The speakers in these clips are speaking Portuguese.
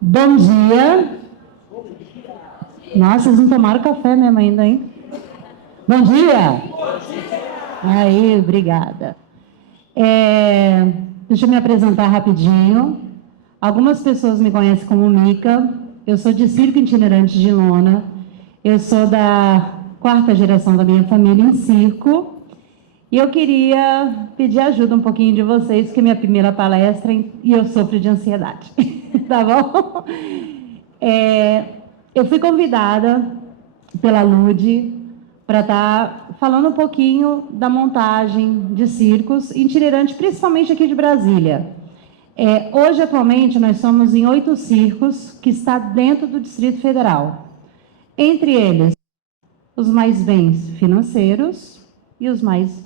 Bom dia. Nossa, vocês não tomaram café mesmo ainda, hein? Bom dia. Aí, obrigada. Deixa eu me apresentar rapidinho. Algumas pessoas me conhecem como Mica. Eu sou de circo itinerante de lona. Eu sou da quarta geração da minha família em circo. E eu queria pedir ajuda um pouquinho de vocês, porque é minha primeira palestra e eu sofro de ansiedade. Tá bom? Eu fui convidada pela Lude para estar falando um pouquinho da montagem de circos itinerante, principalmente aqui de Brasília. Hoje, atualmente, nós somos em 8 circos que está dentro do Distrito Federal. Entre eles, os mais bens financeiros e os mais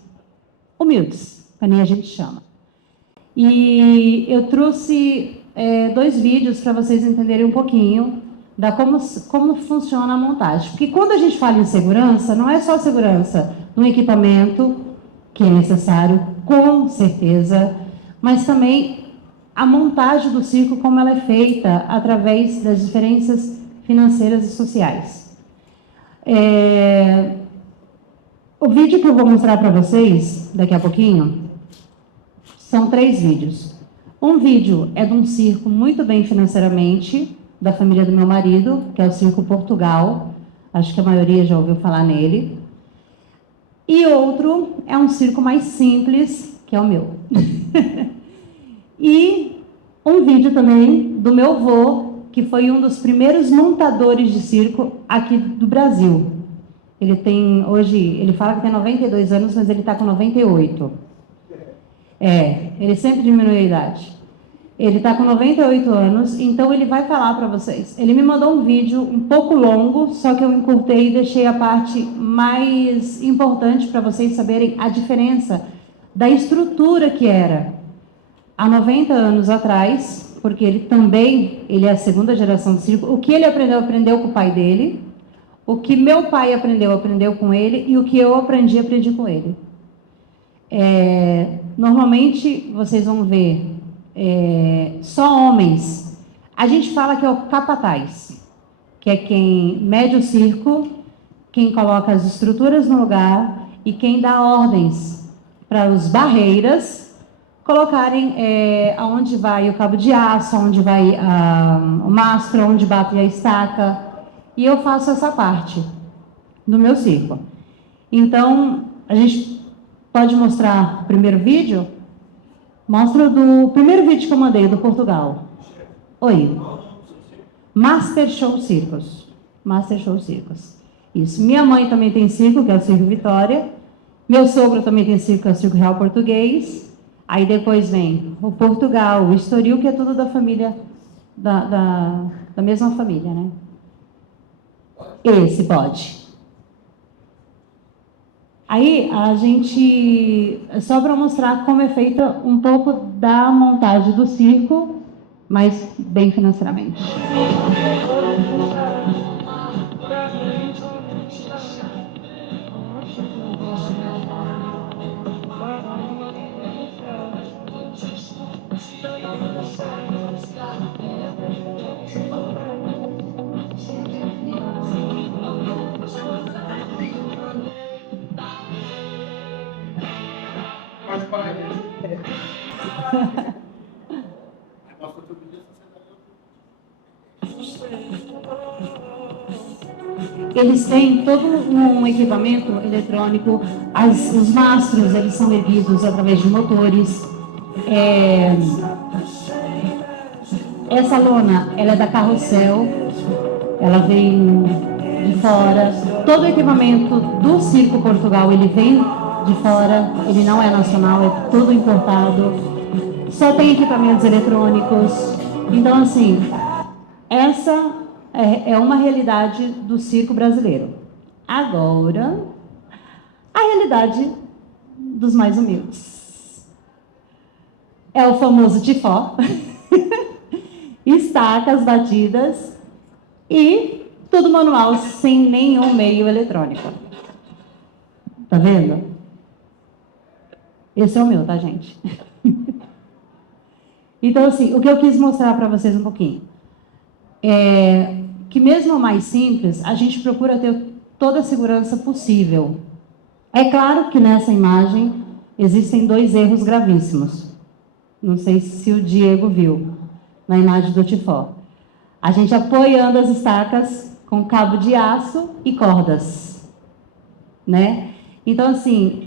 humildes, como a gente chama. E eu trouxe 2 vídeos para vocês entenderem um pouquinho da como funciona a montagem. Porque quando a gente fala em segurança, não é só segurança no equipamento, que é necessário, com certeza, mas também a montagem do circo, como ela é feita através das diferenças financeiras e sociais. O vídeo que eu vou mostrar para vocês, daqui a pouquinho, são 3 vídeos. Um vídeo é de um circo muito bem financeiramente, da família do meu marido, que é o Circo Portugal. Acho que a maioria já ouviu falar nele. E outro é um circo mais simples, que é o meu. E um vídeo também do meu avô, que foi um dos primeiros montadores de circo aqui do Brasil. Ele tem, hoje, ele fala que tem 92 anos, mas ele está com 98. Ele sempre diminui a idade. Ele está com 98 anos, então ele vai falar para vocês. Ele me mandou um vídeo um pouco longo, só que eu encurtei e deixei a parte mais importante para vocês saberem a diferença da estrutura que era há 90 anos atrás, porque ele é a segunda geração do circo. O que ele aprendeu com o pai dele. O que meu pai aprendeu com ele, e o que eu aprendi com ele. Normalmente, vocês vão ver só homens. A gente fala que é o capataz, que é quem mede o circo, quem coloca as estruturas no lugar e quem dá ordens para os barreiras colocarem aonde vai o cabo de aço, aonde vai o mastro, aonde bate a estaca. E eu faço essa parte do meu circo. Então, a gente pode mostrar o primeiro vídeo? Mostra do primeiro vídeo que eu mandei, do Portugal. Oi. Master Show Circos. Master Show Circos. Isso. Minha mãe também tem circo, que é o Circo Vitória. Meu sogro também tem circo, que é o Circo Real Português. Aí depois vem o Portugal, o Estoril, que é tudo da família, da mesma família, né? Esse pode. Aí, a gente, só para mostrar como é feita um pouco da montagem do circo, mas bem financeiramente. Eles têm todo um equipamento eletrônico, os mastros, eles são erguidos através de motores. Essa lona, ela é da Carrossel, ela vem de fora. Todo o equipamento do Circo Portugal, ele vem de fora, ele não é nacional, é tudo importado. Só tem equipamentos eletrônicos. Então, assim, essa é uma realidade do circo brasileiro. Agora, a realidade dos mais humildes. É o famoso tifó, estacas batidas e tudo manual, sem nenhum meio eletrônico. Tá vendo? Esse é o meu, tá, gente? Então, assim, o que eu quis mostrar para vocês um pouquinho. que mesmo o mais simples, a gente procura ter toda a segurança possível. É claro que nessa imagem existem 2 erros gravíssimos. Não sei se o Diego viu na imagem do Tifó. A gente apoiando as estacas com cabo de aço e cordas, né? Então, assim,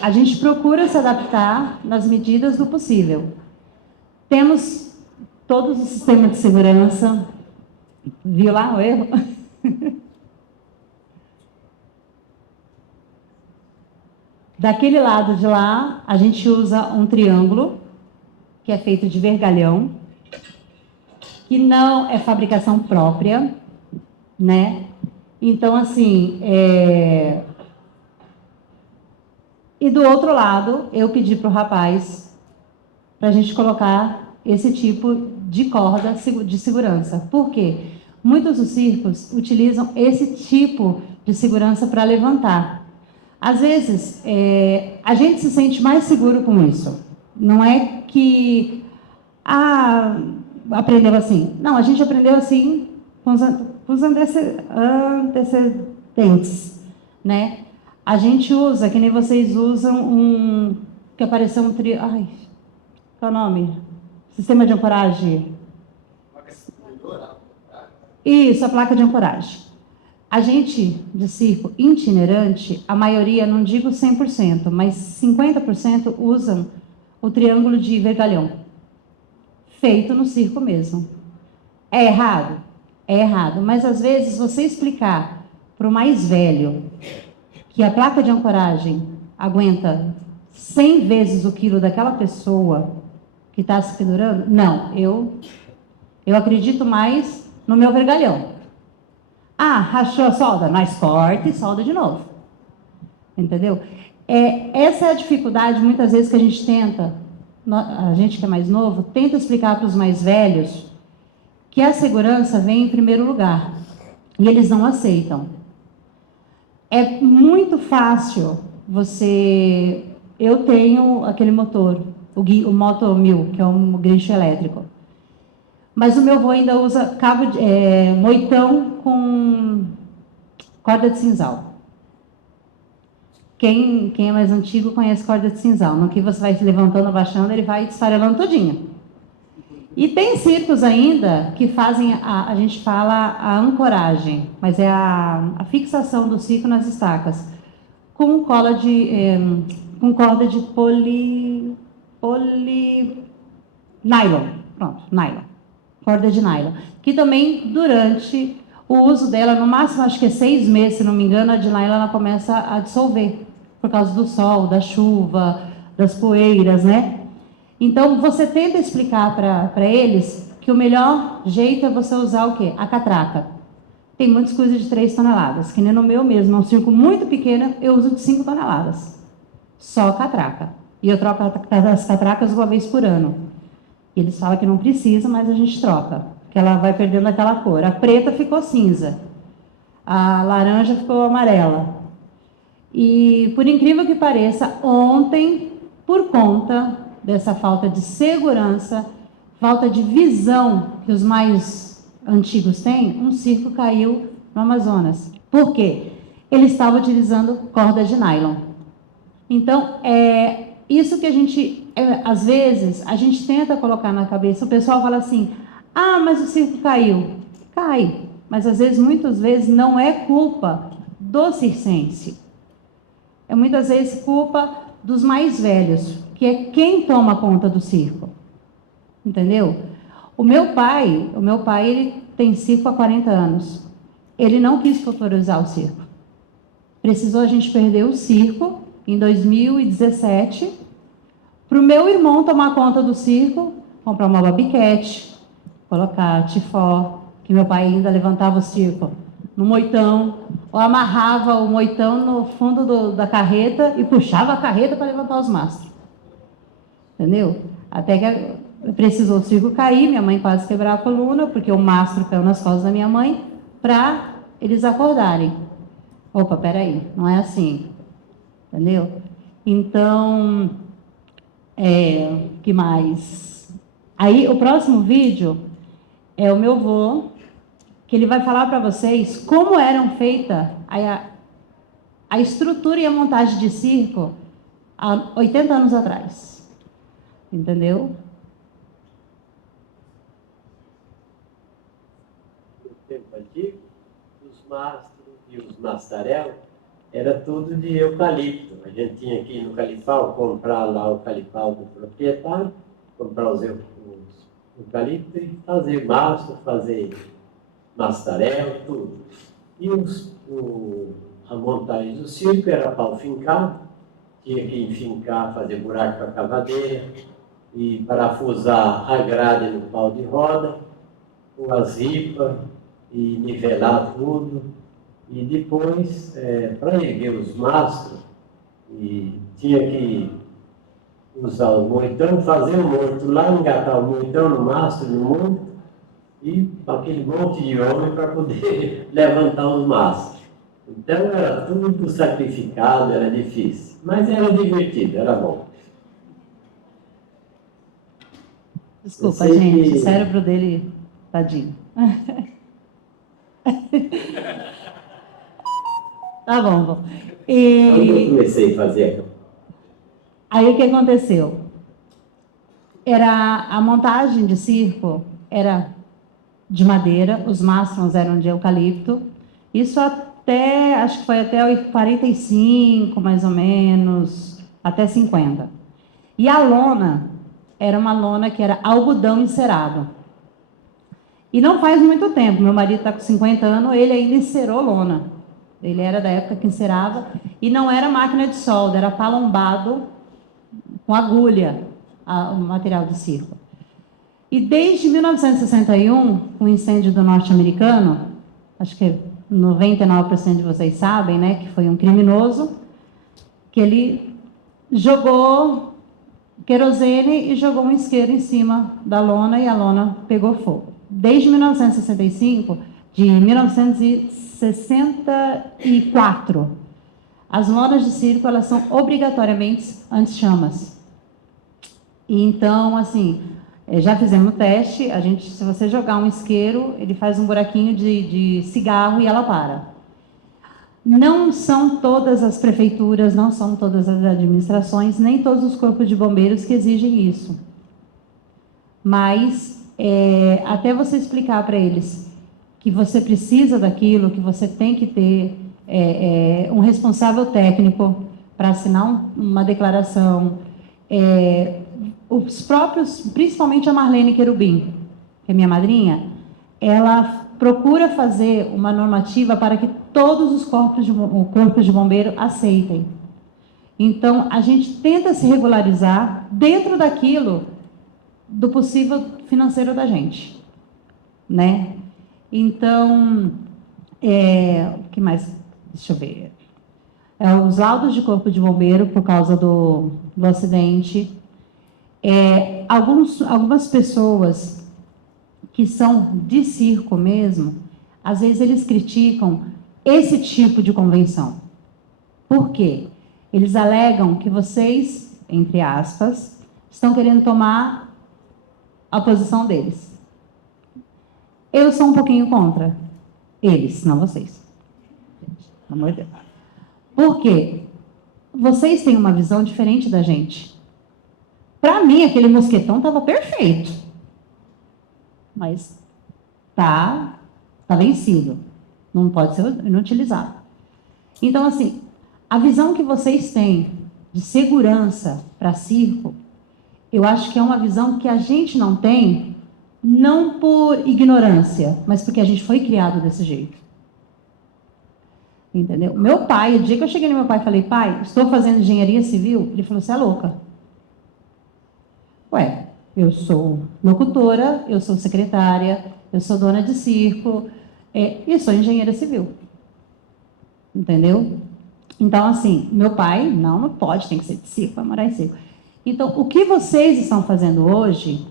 a gente procura se adaptar nas medidas do possível. Temos todos os sistemas de segurança. Viu lá o erro? Daquele lado de lá, a gente usa um triângulo, que é feito de vergalhão, que não é fabricação própria, né? Então, assim, E do outro lado, eu pedi para o rapaz para a gente colocar esse tipo de corda de segurança. Por quê? Muitos dos circos utilizam esse tipo de segurança para levantar. Às vezes, a gente se sente mais seguro com isso. Não é que aprendeu assim. Não, a gente aprendeu assim com os antecedentes, né? A gente usa, que nem vocês usam que apareceu ai, qual é o nome? Sistema de ancoragem. Isso, a placa de ancoragem. A gente, de circo itinerante, a maioria, não digo 100%, mas 50% usam o triângulo de vergalhão, feito no circo mesmo. É errado? É errado, mas às vezes você explicar para o mais velho que a placa de ancoragem aguenta 100 vezes o quilo daquela pessoa que está se pendurando, não, eu acredito mais no meu vergalhão. Rachou a solda? Nós corta e solda de novo. Entendeu? Essa é a dificuldade, muitas vezes, que a gente tenta, a gente que é mais novo, tenta explicar para os mais velhos que a segurança vem em primeiro lugar. E eles não aceitam. É muito fácil você... Eu tenho aquele motor, o Moto 1000, que é um guincho elétrico. Mas o meu avô ainda usa moitão com corda de sisal. Quem é mais antigo conhece corda de sisal. No que você vai se levantando, abaixando, ele vai esfarelando todinho. E tem circos ainda que fazem, a gente fala a ancoragem, mas é a fixação do circo nas estacas, com corda de nylon. Pronto, nylon. Corda de nylon. Que também, durante o uso dela, no máximo, acho que é 6 meses, se não me engano, a de nylon ela começa a dissolver, por causa do sol, da chuva, das poeiras, né? Então, você tenta explicar para eles que o melhor jeito é você usar o quê? A catraca. Tem muitas coisas de 3 toneladas, que nem no meu mesmo, é um circo muito pequeno, eu uso de 5 toneladas. Só a catraca. E eu troco as catracas uma vez por ano. Eles falam que não precisa, mas a gente troca, que ela vai perdendo aquela cor. A preta ficou cinza, a laranja ficou amarela. E, por incrível que pareça, ontem, por conta dessa falta de segurança, falta de visão que os mais antigos têm, um circo caiu no Amazonas. Por quê? Ele estava utilizando corda de nylon. Então, isso que a gente, às vezes, a gente tenta colocar na cabeça. O pessoal fala assim, mas o circo caiu. Cai, mas às vezes, muitas vezes, não é culpa do circense. É muitas vezes culpa dos mais velhos, que é quem toma conta do circo. Entendeu? O meu pai, ele tem circo há 40 anos. Ele não quis futurizar o circo. Precisou a gente perder o circo em 2017 para o meu irmão tomar conta do circo, comprar uma babiquete, colocar tifó, que meu pai ainda levantava o circo no moitão, ou amarrava o moitão no fundo da carreta e puxava a carreta para levantar os mastros. Entendeu? Até que precisou o circo cair, minha mãe quase quebrar a coluna, porque o mastro caiu nas costas da minha mãe, para eles acordarem. Opa, peraí, não é assim. Entendeu? Então, que mais? Aí, o próximo vídeo é o meu avô, que ele vai falar para vocês como eram feitas a estrutura e a montagem de circo há 80 anos atrás. Entendeu? No tempo antigo, os mastros e os mastarelos era tudo de eucalipto. A gente tinha que ir no calipau, comprar lá o calipau do proprietário, comprar os eucaliptos e fazer mastro, fazer mastarelo, tudo. E a montagem do circo era pau fincado, tinha que enfincar, fazer buraco para a cavadeira e parafusar a grade no pau de roda, com as ripas e nivelar tudo. E depois, para erguer os mastros, e tinha que usar o moitão, fazer o morto lá, engatar o moitão no mastro, no morto, e aquele monte de homem para poder levantar os mastros. Então era tudo sacrificado, era difícil, mas era divertido, era bom. Desculpa, gente, o cérebro dele, tadinho. Tá bom, bom. Quando eu comecei a fazer. Aí o que aconteceu? A montagem de circo era de madeira, os mastros eram de eucalipto. Isso até, acho que foi até 45, mais ou menos, até 50. E a lona era uma lona que era algodão encerado. E não faz muito tempo, meu marido está com 50 anos, ele ainda encerou lona. Ele era da época que encerava, e não era máquina de solda, era palombado com agulha, o material de circo. E desde 1961, com o incêndio do norte-americano, acho que 99% de vocês sabem, né, que foi um criminoso, que ele jogou querosene e jogou um isqueiro em cima da lona e a lona pegou fogo. Desde 1965, de 1964, as lonas de circo, elas são obrigatoriamente anti-chamas. E então, assim, já fizemos o teste, se você jogar um isqueiro, ele faz um buraquinho de cigarro e ela para. Não são todas as prefeituras, não são todas as administrações, nem todos os corpos de bombeiros que exigem isso. Mas, até você explicar para eles que você precisa daquilo, que você tem que ter um responsável técnico para assinar uma declaração, os próprios, principalmente a Marlene Querubim, que é minha madrinha, ela procura fazer uma normativa para que todos os corpos de bombeiro aceitem. Então, a gente tenta se regularizar dentro daquilo do possível financeiro da gente, né? Então, o que mais? Deixa eu ver. Os laudos de corpo de bombeiro por causa do acidente. Algumas pessoas que são de circo mesmo, às vezes eles criticam esse tipo de convenção. Por quê? Eles alegam que vocês, entre aspas, estão querendo tomar a posição deles. Eu sou um pouquinho contra eles, não vocês. Pelo amor de Deus. Por quê? Vocês têm uma visão diferente da gente. Para mim, aquele mosquetão estava perfeito. Mas tá vencido. Não pode ser inutilizado. Então, assim, a visão que vocês têm de segurança para circo, eu acho que é uma visão que a gente não tem, não por ignorância, mas porque a gente foi criado desse jeito. Entendeu? Meu pai, o dia que eu cheguei no meu pai e falei, pai, estou fazendo engenharia civil, ele falou, você é louca. Ué, eu sou locutora, eu sou secretária, eu sou dona de circo, e sou engenheira civil. Entendeu? Então, assim, meu pai, não pode, tem que ser de circo, vai morar em circo. Então, o que vocês estão fazendo hoje,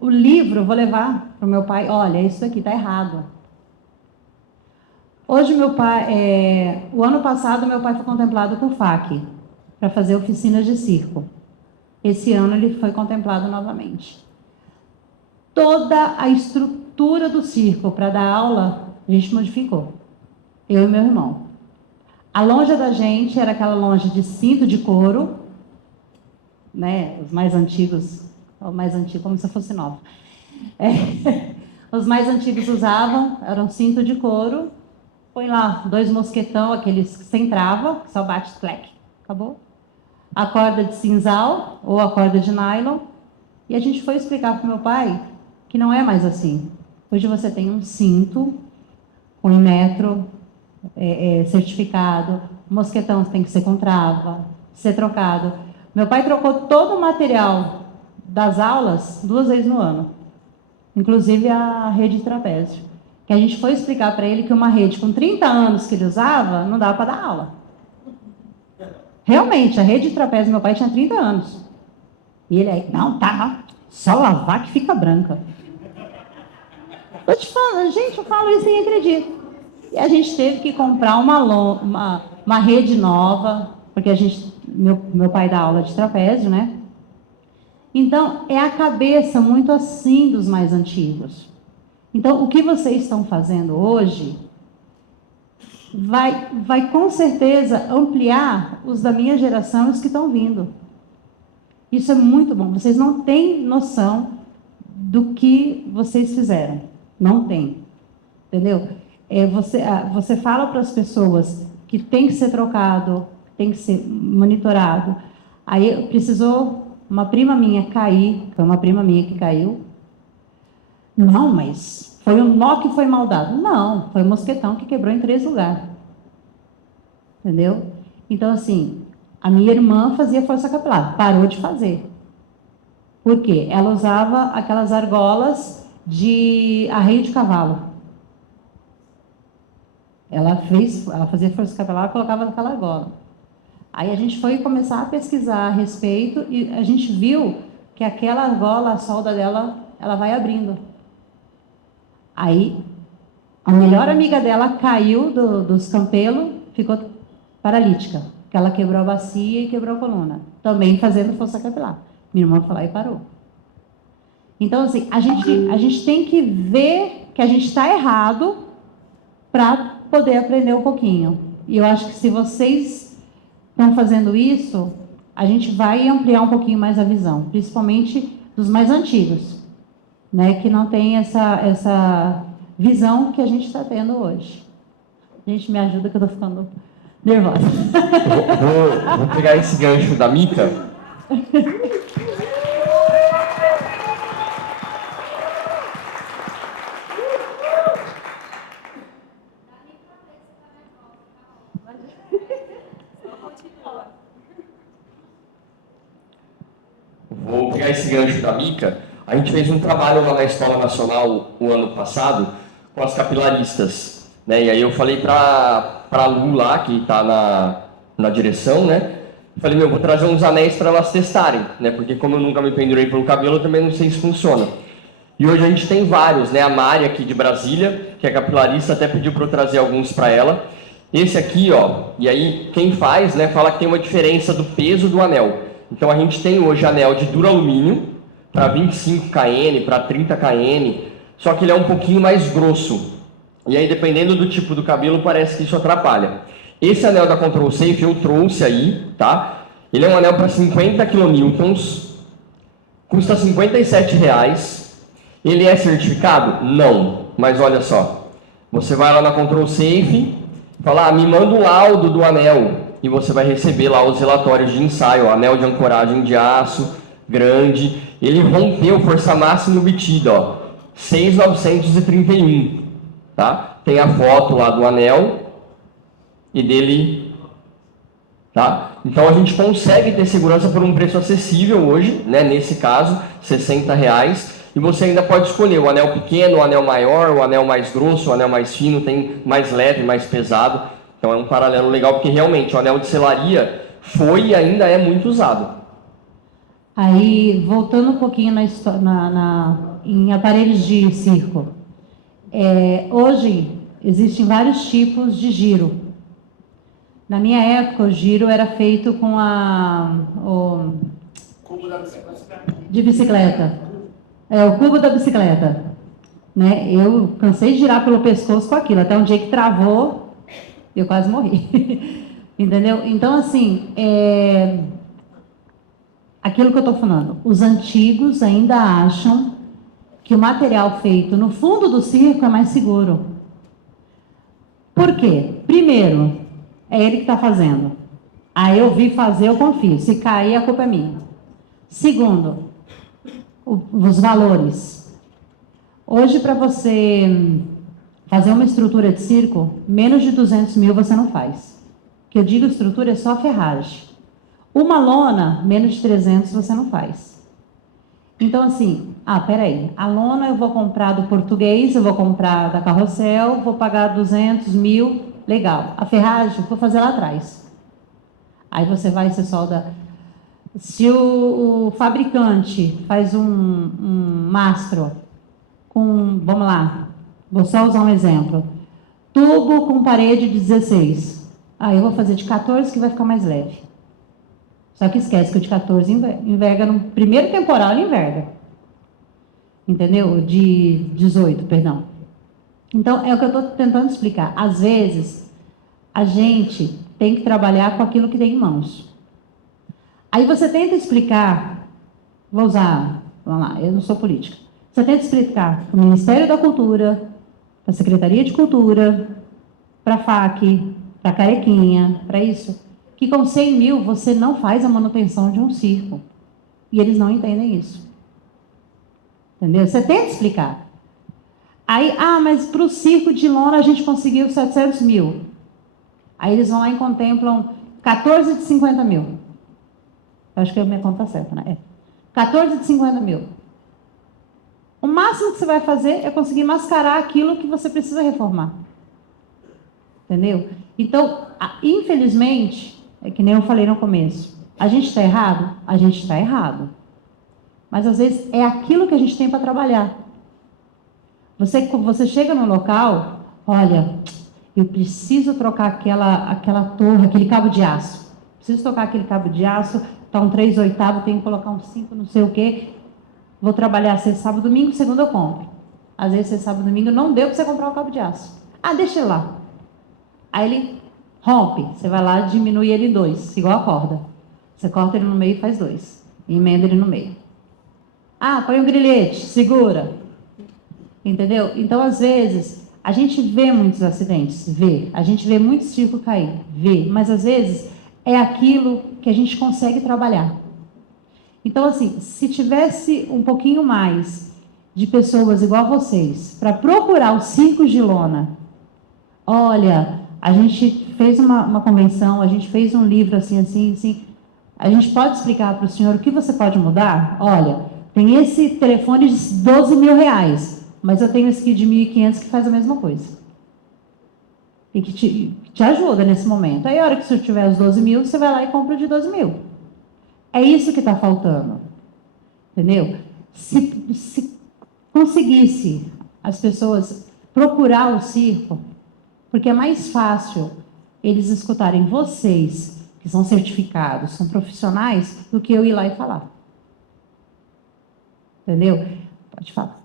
o livro eu vou levar para o meu pai, olha, isso aqui está errado. Hoje, meu pai, o ano passado, meu pai foi contemplado com o FAC, para fazer oficinas de circo. Esse ano, ele foi contemplado novamente. toda a estrutura do circo para dar aula, a gente modificou. Eu e meu irmão. A lonja da gente era aquela lonja de cinto de couro, né? Os mais antigos, como se eu fosse nova. Os mais antigos usavam, era um cinto de couro, põe lá 2 mosquetão, aqueles sem trava, que só bate, clac, acabou. A corda de sisal ou a corda de nylon. E a gente foi explicar para o meu pai que não é mais assim. Hoje você tem um cinto com metro certificado, o mosquetão tem que ser com trava, ser trocado. Meu pai trocou todo o material das aulas 2 vezes no ano, inclusive a rede de trapézio. Que a gente foi explicar para ele que uma rede com 30 anos que ele usava, não dava para dar aula. Realmente, a rede de trapézio do meu pai tinha 30 anos. E ele aí, não, tá, só lavar que fica branca. Eu te falo, gente, eu falo isso e acredito. E a gente teve que comprar uma rede nova, porque meu pai dá aula de trapézio, né? Então, é a cabeça muito assim dos mais antigos. Então, o que vocês estão fazendo hoje vai com certeza ampliar os da minha geração e os que estão vindo. Isso é muito bom. Vocês não têm noção do que vocês fizeram. Não tem. Entendeu? Você fala para as pessoas que tem que ser trocado, tem que ser monitorado. Aí precisou uma prima minha cair, foi uma prima minha que caiu. Não, mas foi um nó que foi mal dado. Não, foi um mosquetão que quebrou em 3 lugares. Entendeu? Então, assim, a minha irmã fazia força capilar, parou de fazer. Por quê? Ela usava aquelas argolas de arreio de cavalo. Ela fazia força capilar, colocava naquela argola. Aí a gente foi começar a pesquisar a respeito e a gente viu que aquela argola, a solda dela, ela vai abrindo. Aí a melhor amiga dela caiu dos campelos, ficou paralítica, que ela quebrou a bacia e quebrou a coluna, também fazendo força capilar. Minha irmã foi lá e parou. Então, assim, a gente tem que ver que a gente está errado para poder aprender um pouquinho. E eu acho que se vocês estão fazendo isso, a gente vai ampliar um pouquinho mais a visão, principalmente dos mais antigos, né, que não tem essa visão que a gente está tendo hoje. Gente, me ajuda que eu estou ficando nervosa. Vou pegar esse gancho da Mica. Vou pegar esse gancho da Mica. A gente fez um trabalho lá na Escola Nacional o ano passado com as capilaristas, né? E aí eu falei para a Lu lá, que está na direção, né? Falei, vou trazer uns anéis para elas testarem, né? Porque como eu nunca me pendurei pelo cabelo, eu também não sei se funciona. E hoje a gente tem vários, né? A Mari aqui de Brasília, que é capilarista, até pediu para eu trazer alguns para ela. Esse aqui, ó, e aí quem faz, né, fala que tem uma diferença do peso do anel. Então a gente tem hoje anel de duralumínio, para 25 kN, para 30 kN, só que ele é um pouquinho mais grosso. E aí, dependendo do tipo do cabelo, parece que isso atrapalha. Esse anel da Control Safe eu trouxe aí, tá? Ele é um anel para 50 kN, custa R$57. Ele é certificado? Não, mas olha só. Você vai lá na Control Safe, fala, me manda o laudo do anel, e você vai receber lá os relatórios de ensaio, anel de ancoragem de aço, grande. Ele rompeu força máxima obtida, ó, 6.931, tá? Tem a foto lá do anel e dele, tá? Então a gente consegue ter segurança por um preço acessível hoje, né? Nesse caso, R$60. E você ainda pode escolher o anel pequeno, o anel maior, o anel mais grosso, o anel mais fino, tem mais leve, mais pesado. Então é um paralelo legal, porque realmente o anel de selaria foi e ainda é muito usado. Aí, voltando um pouquinho em aparelhos de circo. Hoje, existem vários tipos de giro. Na minha época, o giro era feito com de bicicleta. É o cubo da bicicleta. Né? Eu cansei de girar pelo pescoço com aquilo, até um dia que travou, eu quase morri. Entendeu? Então, assim, aquilo que eu estou falando, os antigos ainda acham que o material feito no fundo do circo é mais seguro. Por quê? Primeiro, é ele que está fazendo. Aí eu vi fazer, eu confio. Se cair, a culpa é minha. Segundo, os valores. Hoje, para você fazer uma estrutura de circo, menos de 200 mil você não faz. O que eu digo estrutura é só ferragem. Uma lona, menos de 300 você não faz. Então, assim, peraí, a lona eu vou comprar do Português, eu vou comprar da Carrossel, vou pagar 200 mil, legal. A ferragem, vou fazer lá atrás. Aí você vai, você solda. Se o fabricante faz um mastro com, vamos lá, vou só usar um exemplo, tubo com parede de 16. Eu vou fazer de 14 que vai ficar mais leve. Só que esquece que o de 14 enverga no primeiro temporal, ele enverga. Entendeu? De 18, perdão. Então, é o que eu estou tentando explicar. Às vezes, a gente tem que trabalhar com aquilo que tem em mãos. Aí você tenta explicar, vamos lá, eu não sou política. Você tenta explicar para o Ministério da Cultura, para a Secretaria de Cultura, para a FAC, para a Carequinha, para isso, que com 100 mil você não faz a manutenção de um circo. E eles não entendem isso. Entendeu? Você tenta explicar. Aí, mas para o circo de lona a gente conseguiu 700 mil. Aí eles vão lá e contemplam 14 de 50 mil. Eu acho que a minha conta está certa, né? 14 de 50 mil. O máximo que você vai fazer é conseguir mascarar aquilo que você precisa reformar. Entendeu? Então, infelizmente, é que nem eu falei no começo, a gente está errado? A gente está errado. Mas, às vezes, é aquilo que a gente tem para trabalhar. Você chega no local, olha, eu preciso trocar aquela torre, aquele cabo de aço. Preciso trocar aquele cabo de aço, está um 3/8, tenho que colocar um 5, não sei o quê. Vou trabalhar sexta, sábado, domingo, segunda eu compro. Às vezes, sexta, sábado, domingo, não deu para você comprar o cabo de aço. Deixa ele lá. Aí ele rompe. Você vai lá e diminui ele em 2, igual a corda. Você corta ele no meio e faz 2. E emenda ele no meio. Põe um grilhete, segura. Entendeu? Então, às vezes, a gente vê muitos acidentes, a gente vê muito circo cair, mas às vezes é aquilo que a gente consegue trabalhar. Então, assim, se tivesse um pouquinho mais de pessoas igual a vocês, para procurar os circos de lona, olha, a gente fez uma convenção, a gente fez um livro assim, a gente pode explicar para o senhor o que você pode mudar? Olha, tem esse telefone de 12 mil reais, mas eu tenho esse aqui de 1.500 que faz a mesma coisa. E que te ajuda nesse momento. Aí, a hora que o senhor tiver os 12 mil, você vai lá e compra o de 12 mil. É isso que está faltando. Entendeu? Se conseguisse as pessoas procurar o circo, porque é mais fácil eles escutarem vocês, que são certificados, são profissionais, do que eu ir lá e falar. Entendeu? Pode falar.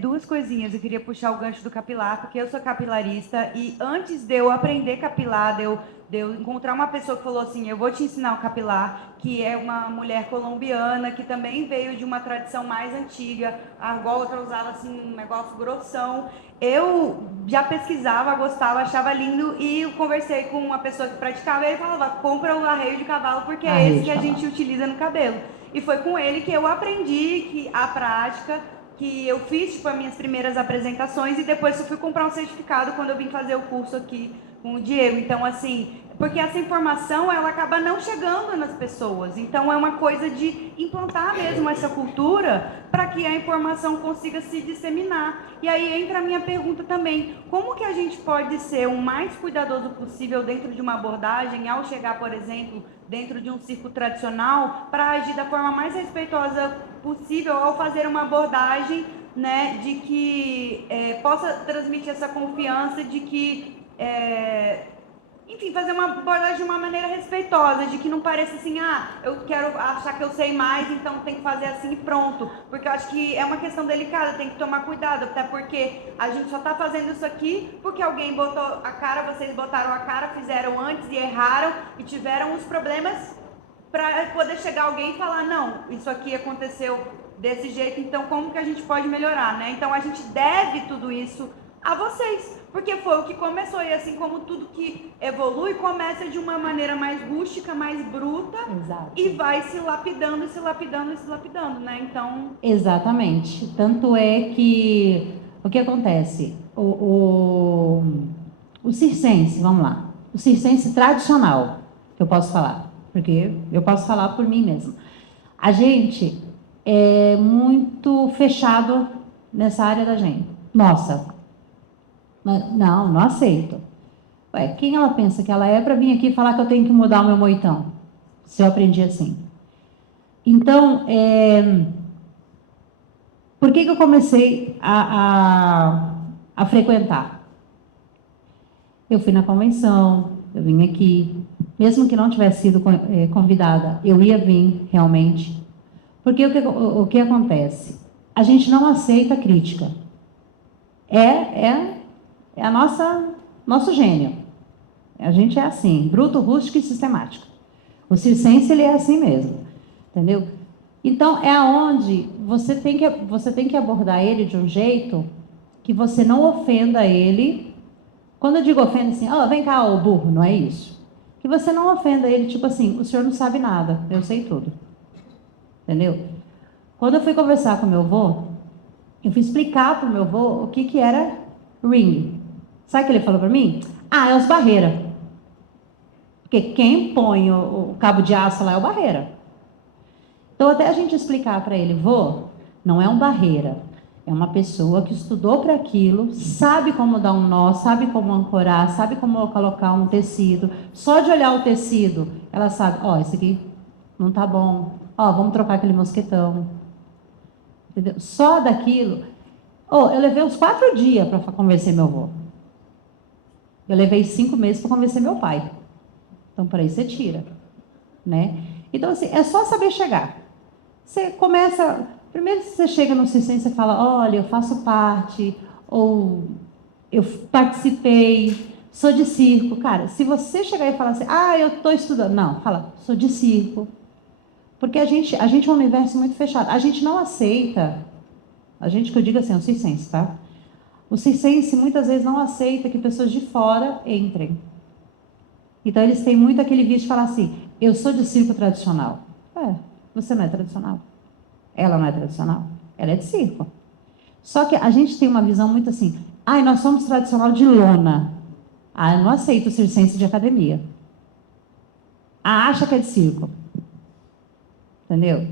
Duas coisinhas, eu queria puxar o gancho do capilar, porque eu sou capilarista e antes de eu aprender capilar, de eu encontrar uma pessoa que falou assim, eu vou te ensinar o capilar, que é uma mulher colombiana, que também veio de uma tradição mais antiga, a argola usava assim, um negócio grossão. Eu já pesquisava, gostava, achava lindo e eu conversei com uma pessoa que praticava e ele falava, compra o arreio de cavalo, porque é esse que a gente utiliza no cabelo. E foi com ele que eu aprendi que a prática, que eu fiz tipo, as minhas primeiras apresentações e depois eu fui comprar um certificado quando eu vim fazer o curso aqui com o Diego. Então, assim, porque essa informação, ela acaba não chegando nas pessoas. Então, é uma coisa de implantar mesmo essa cultura para que a informação consiga se disseminar. E aí entra a minha pergunta também. Como que a gente pode ser o mais cuidadoso possível dentro de uma abordagem, ao chegar, por exemplo, dentro de um circo tradicional, para agir da forma mais respeitosa possível ao fazer uma abordagem, né, de que possa transmitir essa confiança de que enfim, fazer uma abordagem de uma maneira respeitosa, de que não pareça assim, eu quero achar que eu sei mais, então tem que fazer assim e pronto. Porque eu acho que é uma questão delicada, tem que tomar cuidado, até porque a gente só está fazendo isso aqui porque alguém botou a cara, vocês botaram a cara, fizeram antes e erraram e tiveram os problemas para poder chegar alguém e falar, não, isso aqui aconteceu desse jeito, então como que a gente pode melhorar, né? Então a gente deve tudo isso a vocês, porque foi o que começou, e assim como tudo que evolui, começa de uma maneira mais rústica, mais bruta, Exato. e vai se lapidando, e se lapidando, e se lapidando, né? Então... Exatamente. Tanto é que, o que acontece? O circense, vamos lá, o circense tradicional, que eu posso falar, porque eu posso falar por mim mesma. A gente é muito fechado nessa área da gente. Nossa, não aceito. Ué, quem ela pensa que ela é para vir aqui falar que eu tenho que mudar o meu moitão? Se eu aprendi assim. Então, por que eu comecei a frequentar? Eu fui na convenção, eu vim aqui, mesmo que não tivesse sido convidada, eu ia vir realmente. Porque o que acontece? A gente não aceita crítica. É a nosso gênio. A gente é assim, bruto, rústico e sistemático. O circense, ele é assim mesmo, entendeu? Então, é aonde você tem que abordar ele de um jeito que você não ofenda ele. Quando eu digo ofenda, assim, vem cá, ô burro, não é isso. Que você não ofenda ele, tipo assim, o senhor não sabe nada, eu sei tudo. Entendeu? Quando eu fui conversar com meu avô, eu fui explicar para o meu avô o que era ring. Sabe o que ele falou para mim? É os barreira. Porque quem põe o cabo de aço lá é o barreira. Então, até a gente explicar para ele, vô, não é um barreira. É uma pessoa que estudou para aquilo, sabe como dar um nó, sabe como ancorar, sabe como colocar um tecido. Só de olhar o tecido, ela sabe, esse aqui não tá bom. Vamos trocar aquele mosquetão. Entendeu? Só daquilo. Eu levei uns 4 dias para convencer meu avô. Eu levei 5 meses para convencer meu pai. Então, por aí você tira, né? Então, assim, é só saber chegar. Você começa... Primeiro, você chega no circense, você fala, olha, eu faço parte, ou eu participei, sou de circo. Cara, se você chegar e falar assim, eu estou estudando. Não, fala, sou de circo. Porque a gente é um universo muito fechado. A gente não aceita, a gente que eu digo assim, é o circense, tá? O circense muitas vezes não aceita que pessoas de fora entrem. Então, eles têm muito aquele vício de falar assim, eu sou de circo tradicional. Você não é tradicional. Ela não é tradicional. Ela é de circo. Só que a gente tem uma visão muito assim, nós somos tradicional de lona. Eu não aceito o circense de academia. Acha que é de circo. Entendeu?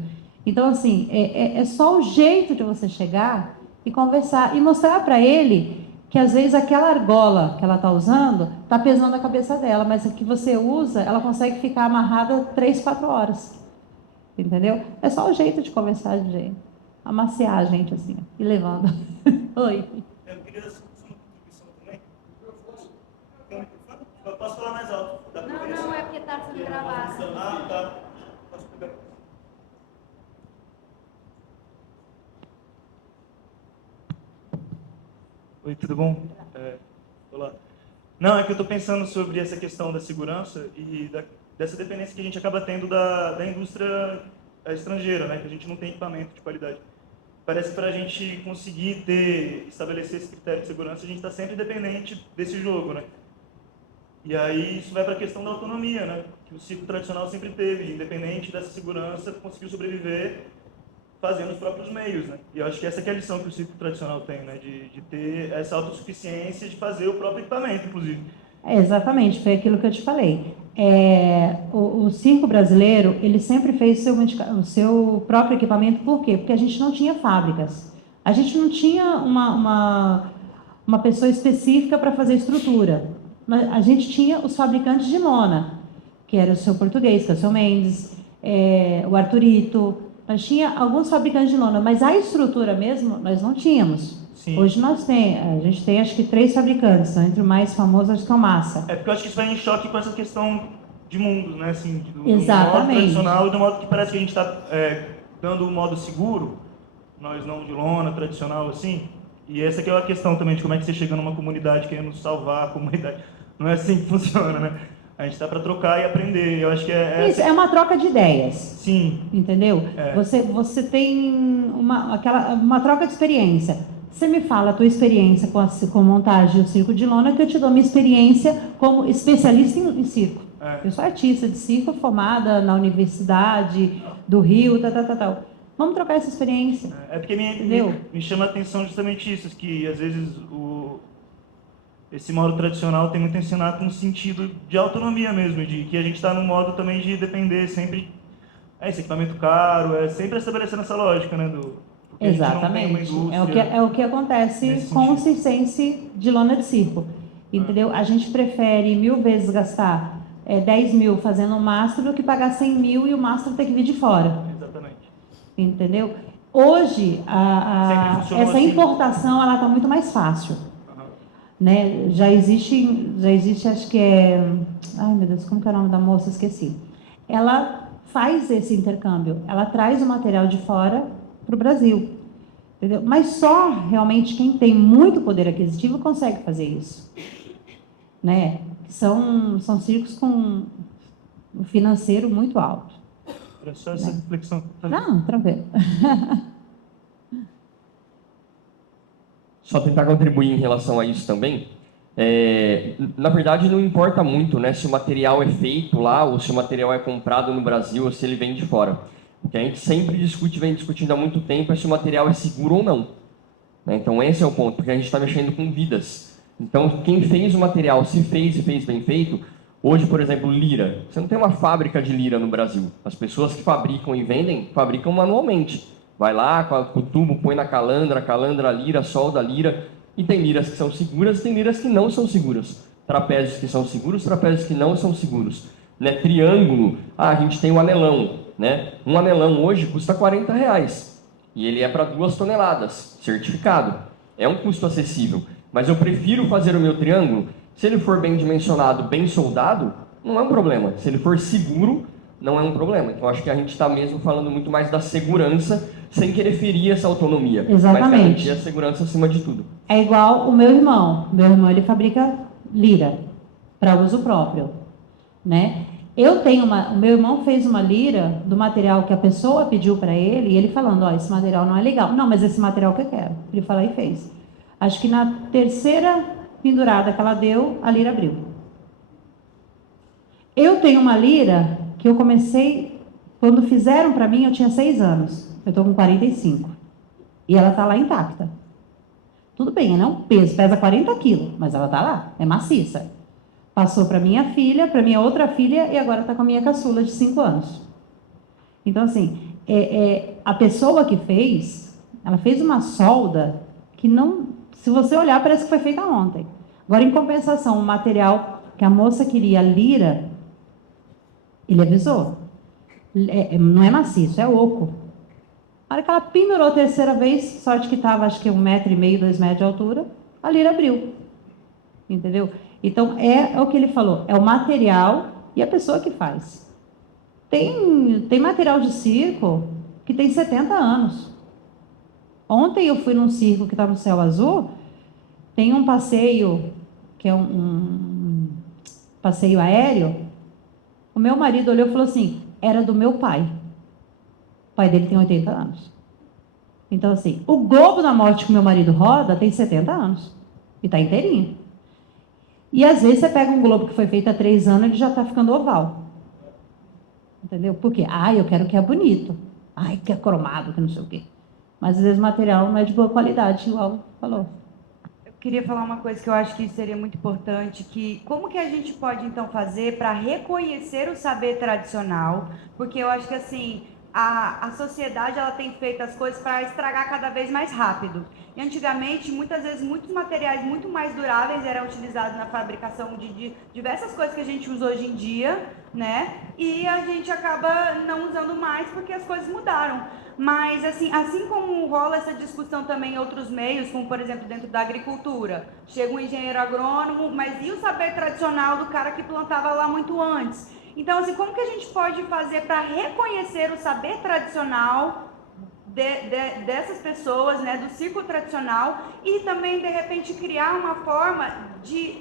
Então, assim, é só o jeito de você chegar e conversar e mostrar para ele que, às vezes, aquela argola que ela está usando está pesando a cabeça dela, mas a que você usa, ela consegue ficar amarrada 3, 4 horas. Entendeu? É só o jeito de conversar, de amaciar a gente, assim, e levando. Oi. Eu queria fazer uma contribuição também. Eu posso falar mais alto? Não, é porque está sendo gravado. Tá. Posso pegar? Oi, tudo bom? Olá. Não, é que eu estou pensando sobre essa questão da segurança e dessa dependência que a gente acaba tendo da indústria estrangeira, né? Que a gente não tem equipamento de qualidade. Parece que para a gente conseguir estabelecer esse critério de segurança, a gente está sempre dependente desse jogo, né? E aí isso vai para a questão da autonomia, né? Que o circo tradicional sempre teve, independente dessa segurança, conseguiu sobreviver fazendo os próprios meios, né? E eu acho que essa que é a lição que o circo tradicional tem, né? De ter essa autossuficiência de fazer o próprio equipamento, inclusive. Exatamente, foi aquilo que eu te falei. O circo brasileiro, ele sempre fez o seu próprio equipamento. Por quê? Porque a gente não tinha fábricas. A gente não tinha uma pessoa específica para fazer estrutura. Mas a gente tinha os fabricantes de lona, que era o seu Português, que é o seu Mendes, o Arthurito. Nós tinha alguns fabricantes de lona, mas a estrutura mesmo, nós não tínhamos. Sim. Hoje a gente tem acho que 3 fabricantes, entre o mais famoso acho que é o Massa. É porque eu acho que isso vai em choque com essa questão de mundos, né? Assim, do modo Exatamente. tradicional e do modo que parece que a gente está dando o modo seguro, nós não de lona, tradicional, assim. E essa que é a questão também de como é que você chega numa comunidade querendo salvar a comunidade. Não é assim que funciona, né? A gente está para trocar e aprender. Eu acho que Isso, é uma troca de ideias. Sim. Entendeu? É. Você tem uma troca de experiência. Você me fala a tua experiência com montagem do circo de lona, que eu te dou minha experiência como especialista em circo. Eu sou artista de circo, formada na Universidade do Rio, tal. Vamos trocar essa experiência. É porque me chama a atenção justamente isso, que às vezes esse modo tradicional tem muito a ensinar com um sentido de autonomia mesmo, de que a gente está num modo também de depender sempre, esse equipamento caro, sempre estabelecendo essa lógica, né? Exatamente. É o que acontece com o circense de lona de circo. Entendeu? A gente prefere 1000 vezes gastar 10 mil fazendo um mastro do que pagar 100 mil e o mastro ter que vir de fora. Exatamente. Entendeu? Hoje, essa importação ela está muito mais fácil. Né? Já existe, acho que ai meu Deus, como que é o nome da moça? Esqueci. Ela faz esse intercâmbio, ela traz o material de fora para o Brasil. Entendeu? Mas só realmente quem tem muito poder aquisitivo consegue fazer isso. Né? São circos com um financeiro muito alto. Era só essa reflexão. Não, tranquilo. Só tentar contribuir em relação a isso também. Na verdade, não importa muito, né, se o material é feito lá ou se o material é comprado no Brasil ou se ele vem de fora. O que a gente sempre vem discutindo há muito tempo é se o material é seguro ou não. Né? Então, esse é o ponto, porque a gente está mexendo com vidas. Então, quem fez o material, se fez e fez bem feito, hoje, por exemplo, lira. Você não tem uma fábrica de lira no Brasil. As pessoas que fabricam e vendem, fabricam manualmente. Vai lá com o tubo, põe na calandra, a lira, solda a lira. E tem liras que são seguras e tem liras que não são seguras. Trapézios que são seguros, trapézios que não são seguros. Né? Triângulo, a gente tem o anelão. Né? Um anelão hoje custa R$40. E ele é para 2 toneladas, certificado. É um custo acessível. Mas eu prefiro fazer o meu triângulo, se ele for bem dimensionado, bem soldado, não é um problema. Se ele for seguro, não é um problema. Então, acho que a gente está mesmo falando muito mais da segurança, sem querer ferir essa autonomia. Exatamente. Mas garantir a segurança acima de tudo. É igual o meu irmão. Meu irmão, ele fabrica lira para uso próprio. Né? O meu irmão fez uma lira do material que a pessoa pediu para ele, e ele falando, esse material não é legal. Não, mas esse material que eu quero. Ele falou e fez. Acho que na 3ª pendurada que ela deu, a lira abriu. Eu tenho uma lira que eu comecei, quando fizeram para mim, eu tinha 6 anos. Eu estou com 45. E ela está lá intacta. Tudo bem, ela é um peso, pesa 40 quilos, mas ela está lá, é maciça. Passou para minha filha, para minha outra filha, e agora está com a minha caçula de 5 anos. Então, assim, a pessoa que fez, ela fez uma solda que não... Se você olhar, parece que foi feita ontem. Agora, em compensação, o material que a moça queria, lira, ele avisou. Não é maciço, é oco. Na hora que ela pendurou a 3ª vez, sorte que estava, acho que 1,5 m, 2 metros de altura, a lira abriu. Entendeu? Então, é o que ele falou, é o material e a pessoa que faz. Tem material de circo que tem 70 anos. Ontem eu fui num circo que está no céu azul, tem um passeio, que é um passeio aéreo. O meu marido olhou e falou assim, era do meu pai. O pai dele tem 80 anos. Então, assim, o Globo da Morte que o meu marido roda tem 70 anos. E está inteirinho. E, às vezes, você pega um globo que foi feito há 3 anos, ele já está ficando oval. Entendeu? Por quê? Eu quero que é bonito. Que é cromado, que não sei o quê. Mas, às vezes, o material não é de boa qualidade, igual falou. Eu queria falar uma coisa que eu acho que seria muito importante, que como que a gente pode, então, fazer para reconhecer o saber tradicional? Porque eu acho que, assim, a sociedade ela tem feito as coisas para estragar cada vez mais rápido. E antigamente, muitas vezes, muitos materiais muito mais duráveis eram utilizados na fabricação de diversas coisas que a gente usa hoje em dia, né? E a gente acaba não usando mais porque as coisas mudaram. Mas, assim como rola essa discussão também em outros meios, como, por exemplo, dentro da agricultura. Chega um engenheiro agrônomo, mas e o saber tradicional do cara que plantava lá muito antes? Então, assim, como que a gente pode fazer para reconhecer o saber tradicional dessas pessoas, né, do círculo tradicional, e também, de repente, criar uma forma de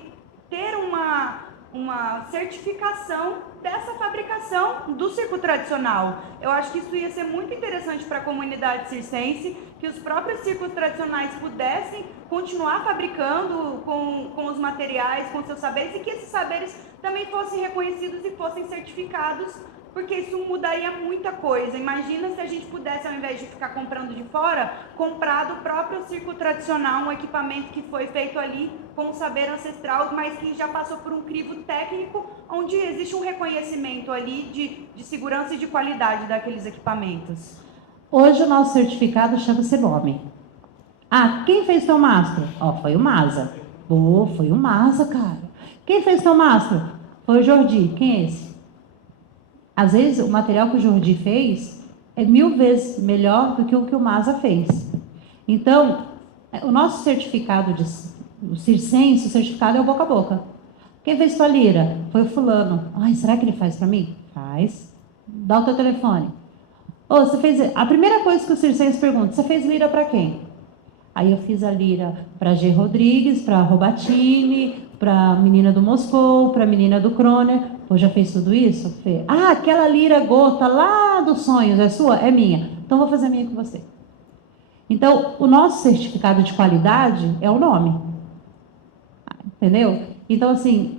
ter uma certificação dessa fabricação do circo tradicional. Eu acho que isso ia ser muito interessante para a comunidade circense, que os próprios circos tradicionais pudessem continuar fabricando com os materiais, com seus saberes, e que esses saberes também fossem reconhecidos e fossem certificados, porque isso mudaria muita coisa. Imagina se a gente pudesse, ao invés de ficar comprando de fora, comprar do próprio circo tradicional um equipamento que foi feito ali com o saber ancestral, mas que já passou por um crivo técnico, onde existe um reconhecimento ali de segurança e de qualidade daqueles equipamentos. Hoje o nosso certificado chama-se nome. Ah, quem fez teu mastro? Foi o Masa. Foi o Masa, cara. Quem fez teu mastro? Foi o Jordi. Quem é esse? Às vezes, o material que o Jordi fez é 1000 vezes melhor do que o Masa fez. Então, o nosso certificado, o circense, o certificado é o boca a boca. Quem fez tua lira? Foi o fulano. Será que ele faz para mim? Faz. Dá o teu telefone. Você fez... A primeira coisa que o circense pergunta, você fez lira para quem? Aí eu fiz a lira para G. Rodrigues, para Robatini, para a menina do Moscou, para a menina do Kroner. Já fez tudo isso? Fê? Aquela lira gota lá dos sonhos é sua? É minha. Então vou fazer a minha com você. Então, o nosso certificado de qualidade é o nome. Entendeu? Então, assim,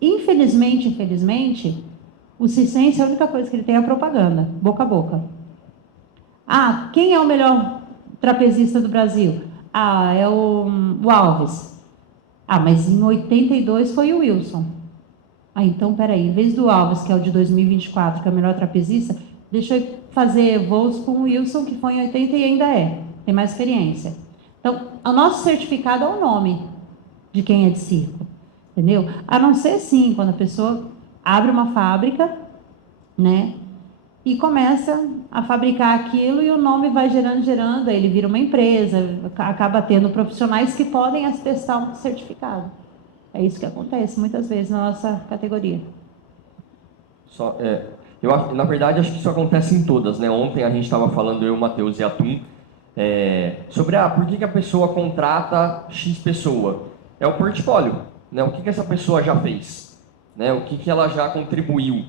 infelizmente, o circense, a única coisa que ele tem é a propaganda, boca a boca. Quem é o melhor trapezista do Brasil? É o Alves. Mas em 82 foi o Wilson. Então, peraí, em vez do Alves, que é o de 2024, que é o melhor trapezista, deixa eu fazer voos com o Wilson, que foi em 80 e ainda tem mais experiência. Então, o nosso certificado é o nome de quem é de circo, entendeu? A não ser, sim, quando a pessoa abre uma fábrica, né, e começa a fabricar aquilo e o nome vai gerando, aí ele vira uma empresa, acaba tendo profissionais que podem atestar um certificado. É isso que acontece muitas vezes na nossa categoria. Na verdade, acho que isso acontece em todas, né? Ontem a gente estava falando, eu, Matheus e Atum, sobre por que a pessoa contrata X pessoa. É o portfólio, né? O que essa pessoa já fez, né? O que ela já contribuiu.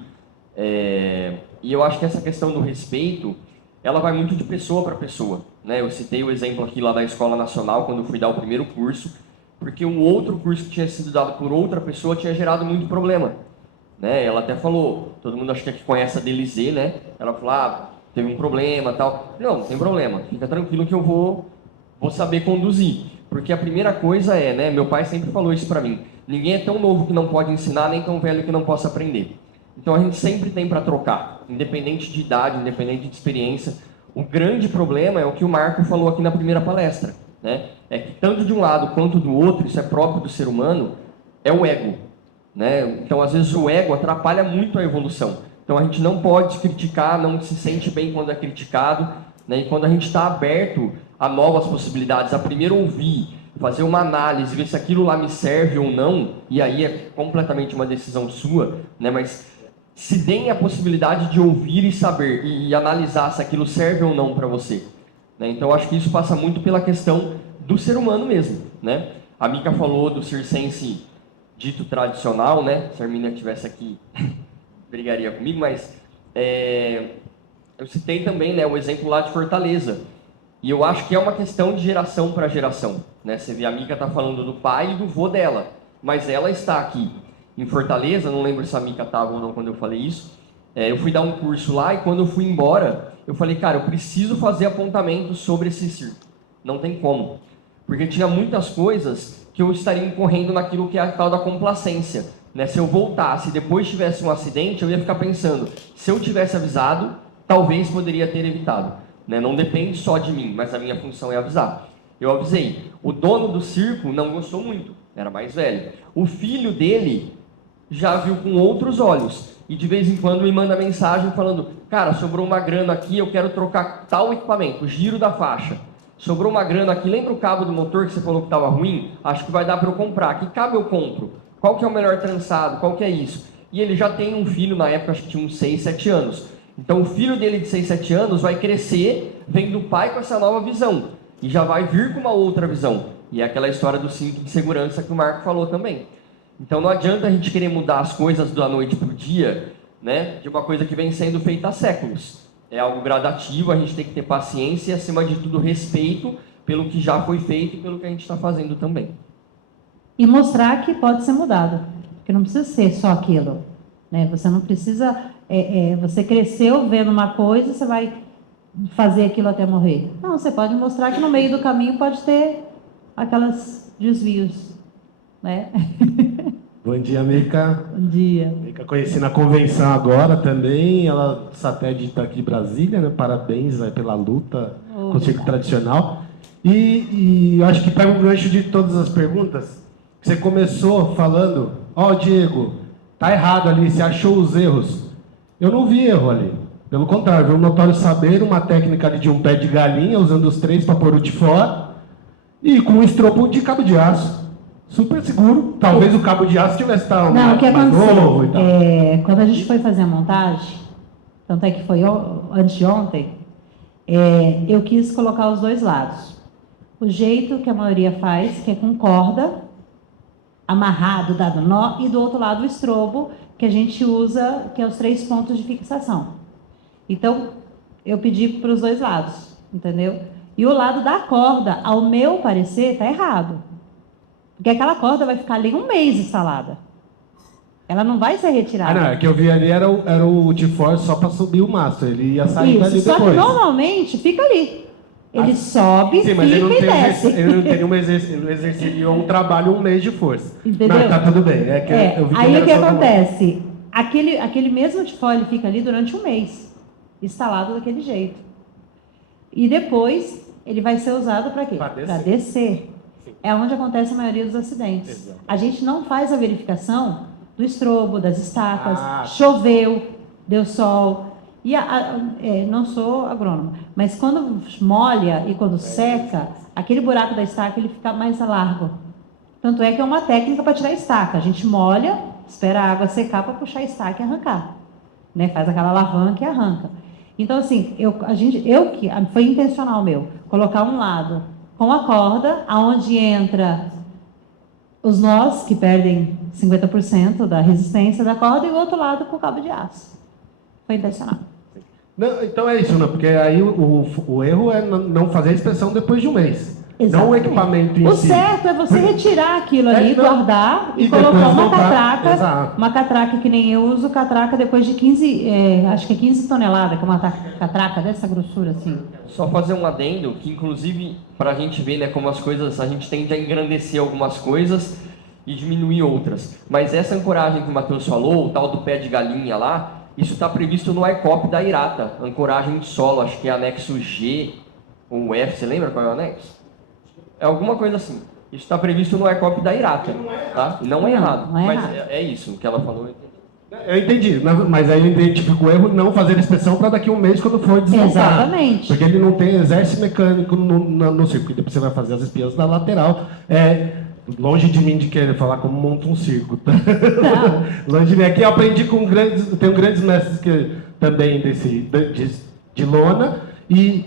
E eu acho que essa questão do respeito, ela vai muito de pessoa para pessoa, né? Eu citei o exemplo aqui lá da Escola Nacional, quando eu fui dar o primeiro curso, porque um outro curso que tinha sido dado por outra pessoa tinha gerado muito problema, né? Ela até falou, todo mundo acho que conhece a Delizê, né? Ela falou, teve um problema, tal. Não tem problema, fica tranquilo que eu vou saber conduzir. Porque a primeira coisa né? Meu pai sempre falou isso para mim, ninguém é tão novo que não pode ensinar, nem tão velho que não possa aprender. Então a gente sempre tem para trocar, independente de idade, independente de experiência. O grande problema é o que o Marco falou aqui na primeira palestra, né? É que tanto de um lado quanto do outro, isso é próprio do ser humano, é o ego, né? Então, às vezes, o ego atrapalha muito a evolução. Então, a gente não pode criticar, não se sente bem quando é criticado, né? E quando a gente está aberto a novas possibilidades, a primeiro ouvir, fazer uma análise, ver se aquilo lá me serve ou não, e aí é completamente uma decisão sua, né? Mas se deem a possibilidade de ouvir e saber, e analisar se aquilo serve ou não para você. Então, acho que isso passa muito pela questão do ser humano mesmo, né? A Mica falou do circense dito tradicional, né? Se a Armínia estivesse aqui, brigaria comigo, mas eu citei também, né, o exemplo lá de Fortaleza. E eu acho que é uma questão de geração para geração, né? Você vê, a Mica está falando do pai e do vô dela, mas ela está aqui em Fortaleza, não lembro se a Mica estava ou não quando eu falei isso. Eu fui dar um curso lá e quando eu fui embora, eu falei, cara, eu preciso fazer apontamentos sobre esse circo. Não tem como. Porque tinha muitas coisas que eu estaria incorrendo naquilo que é a tal da complacência, né? Se eu voltasse e depois tivesse um acidente, eu ia ficar pensando, se eu tivesse avisado, talvez poderia ter evitado, né? Não depende só de mim, mas a minha função é avisar. Eu avisei. O dono do circo não gostou muito, era mais velho. O filho dele já viu com outros olhos. E de vez em quando me manda mensagem falando, cara, sobrou uma grana aqui, eu quero trocar tal equipamento, giro da faixa. Sobrou uma grana aqui, lembra o cabo do motor que você falou que estava ruim? Acho que vai dar para eu comprar. Que cabo eu compro? Qual que é o melhor trançado? Qual que é isso? E ele já tem um filho, na época acho que tinha uns 6, 7 anos. Então o filho dele de 6, 7 anos vai crescer vendo o pai com essa nova visão. E já vai vir com uma outra visão. E é aquela história do cinto de segurança que o Marco falou também. Então não adianta a gente querer mudar as coisas da noite para o dia, né, de uma coisa que vem sendo feita há séculos. É algo gradativo, a gente tem que ter paciência e, acima de tudo, respeito pelo que já foi feito e pelo que a gente está fazendo também. E mostrar que pode ser mudado, porque não precisa ser só aquilo, né? Você não precisa... você cresceu vendo uma coisa, você vai fazer aquilo até morrer. Não, você pode mostrar que no meio do caminho pode ter aqueles desvios, né? Bom dia, Mica. Bom dia. Mica, conheci na convenção agora também, ela satélite aqui de Brasília, né? Parabéns pela luta com o circo tradicional. E eu acho que pega um gancho de todas as perguntas. Você começou falando, Diego, tá errado ali, você achou os erros. Eu não vi erro ali. Pelo contrário, vi um notório saber, uma técnica ali de um pé de galinha, usando os 3 para pôr o de fora, e com um estropo de cabo de aço. Super seguro. Talvez o cabo de aço tivesse estado Não, o que mais aconteceu? novo e tal. Quando a gente foi fazer a montagem, tanto é que foi antes de ontem, eu quis colocar os dois lados. O jeito que a maioria faz, que é com corda, amarrado, dado nó, e do outro lado o estrobo, que a gente usa, que é os 3 pontos de fixação. Então, eu pedi para os dois lados, entendeu? E o lado da corda, ao meu parecer, está errado. Porque aquela corda vai ficar ali um mês instalada. Ela não vai ser retirada. Não, é que eu vi ali era o de force só para subir o mastro. Ele ia sair dali Isso, só depois. que normalmente fica ali. Ele sobe, sim, mas fica ele não e desce. ele não teria ele não exerceria um trabalho 1 mês de força. Entendeu? Mas tá tudo bem. Eu vi Aí o que era só acontece? Aquele mesmo tifó fica ali durante um mês, instalado daquele jeito. E depois ele vai ser usado para quê? Para descer. É onde acontece a maioria dos acidentes. Exato. A gente não faz a verificação do estrobo, das estacas, choveu, deu sol. E não sou agrônoma, mas quando molha e quando seca, aquele buraco da estaca ele fica mais largo. Tanto é que é uma técnica para tirar a estaca. A gente molha, espera a água secar para puxar a estaca e arrancar. Né? Faz aquela alavanca e arranca. Então, assim, foi intencional meu, colocar um lado com a corda, aonde entra os nós, que perdem 50% da resistência da corda, e o outro lado com o cabo de aço. Foi intencional. Não, então é isso, né? Porque aí o erro é não fazer a inspeção depois de um mês. Exatamente. Não o equipamento em o si. O certo é você retirar aquilo ali, guardar e colocar depois uma voltar. catraca. Exato. Uma catraca que nem eu uso, catraca depois de 15, acho que é 15 toneladas, que é uma catraca dessa grossura assim. Só fazer um adendo, que inclusive, para a gente ver, né, como as coisas, a gente tende a engrandecer algumas coisas e diminuir outras. Mas essa ancoragem que o Matheus falou, o tal do pé de galinha lá, isso está previsto no ICOP da IRATA, ancoragem de solo, acho que é anexo G ou F, você lembra qual é o anexo? É alguma coisa assim. Isso está previsto no ICOP da IRATA, tá? Não é errado, mas é isso, o que ela falou, eu entendi, mas aí eu identifico o erro não fazer inspeção para daqui a um mês quando for desmontar. Exatamente. Porque ele não tem exército mecânico no circuito, depois você vai fazer as espias da lateral. Longe de mim de querer falar como monta um circo. Tá? Longe de mim. Aqui eu aprendi com tenho grandes mestres também de lona, e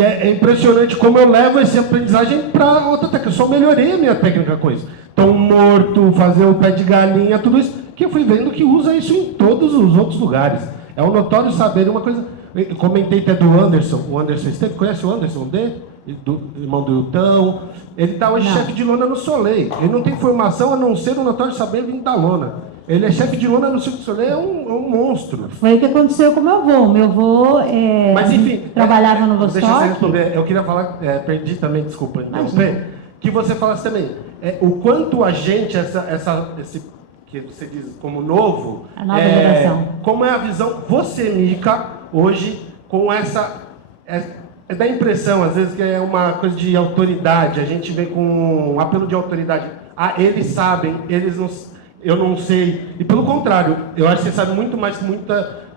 é impressionante como eu levo essa aprendizagem para outra técnica. Eu só melhorei a minha técnica com isso. Tom morto, fazer o pé de galinha, tudo isso, que eu fui vendo que usa isso em todos os outros lugares. É um notório saber uma coisa. Eu comentei até do Anderson, o Anderson Esteves, conhece o Anderson D? Irmão do Hilton. Ele está hoje chefe de lona no Soleil. Ele não tem formação a não ser um notório saber vindo da lona. Ele é chefe de lona no Circo do Soleil, é um monstro. Foi o que aconteceu com meu avô. Meu avô mas, enfim, trabalhava no Vostok. Deixa eu responder. Eu queria falar, perdi também, desculpa, que você falasse também, o quanto a gente, esse que você diz como novo, a nova geração. Como é a visão, você, Mica, hoje, com essa... dá a impressão, às vezes, que é uma coisa de autoridade, a gente vem com um apelo de autoridade. Eles sabem, eles nos... eu não sei. E pelo contrário, eu acho que você sabe muito mais que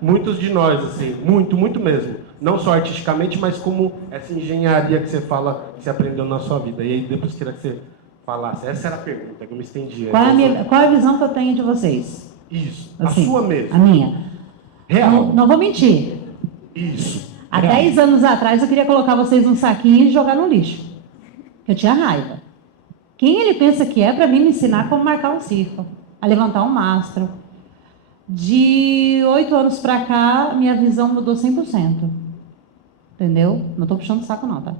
muitos de nós, assim, muito mesmo. Não só artisticamente, mas como essa engenharia que você fala, que você aprendeu na sua vida. E aí depois queria que você falasse. Essa era a pergunta, que eu me estendi. Qual é a visão que eu tenho de vocês? Isso, Assim, a sua mesmo. A minha. Real. Não vou mentir. Isso. Há real. 10 anos atrás eu queria colocar vocês num saquinho e jogar no lixo. Eu tinha raiva. Quem ele pensa que é para vir me ensinar como marcar um circo, a levantar um mastro? De 8 anos para cá, minha visão mudou 100%. Entendeu? Não estou puxando o saco não, tá?